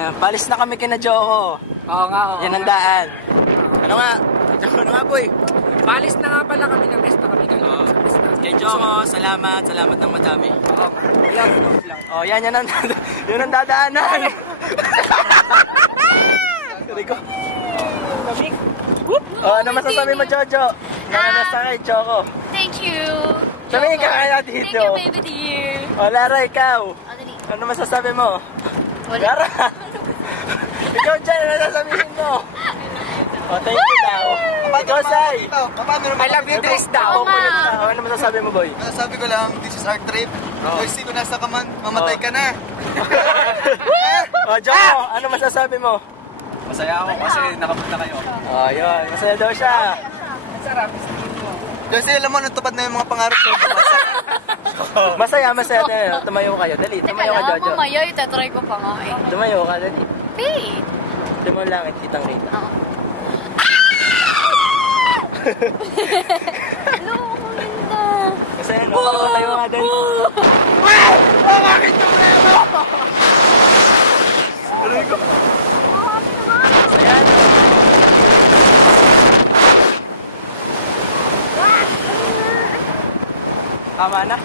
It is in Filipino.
Ayan, palis na kami kina Joko. Oo nga, oo. Yan ang daan. Ano nga? Ano nga, boy? Palis na nga pala kami ng resta kami kayo. Kay Joko, salamat. Salamat ng madami. Oo. Lang. Oh, yan ang dadaanan. Rico. Lamig. Oh, ano masasabi mo, Jojo? Nakana sa kay Joko. Thank you. Sabihin ka kaya dito. Thank you, baby dear. Oh, Lara, ikaw. Oh, dali. Ano masasabi mo? Wala. Lara. Ikaw dyan, ano sasabihin mo? Oh, thank you daw. Ikaw, Sai. I love you, Tris daw. Oo nga. Ano masasabi mo, boy? Sabi ko lang, this is our trip. Kung sino nasa ka man, mamatay ka na. Oh, Joko, ano masasabi mo? Masaya ako kasi nakapunta kayo. Oh, yun. Masaya daw siya. Ang sarap. Kasi alam mo, natupad na yung mga pangarap ko. Masaya. Tumayo kayo. Dali, tumayo ka, Jojo. Mamaya, itatry ko pa nga eh. Tumayo ka, dali. Wait. Ito mo lang, kitang rita. Oo. Hello, Linda. Masaya, no? Tayo nga din. Bakit yung relo? Rico. Masaya, no? Tama na.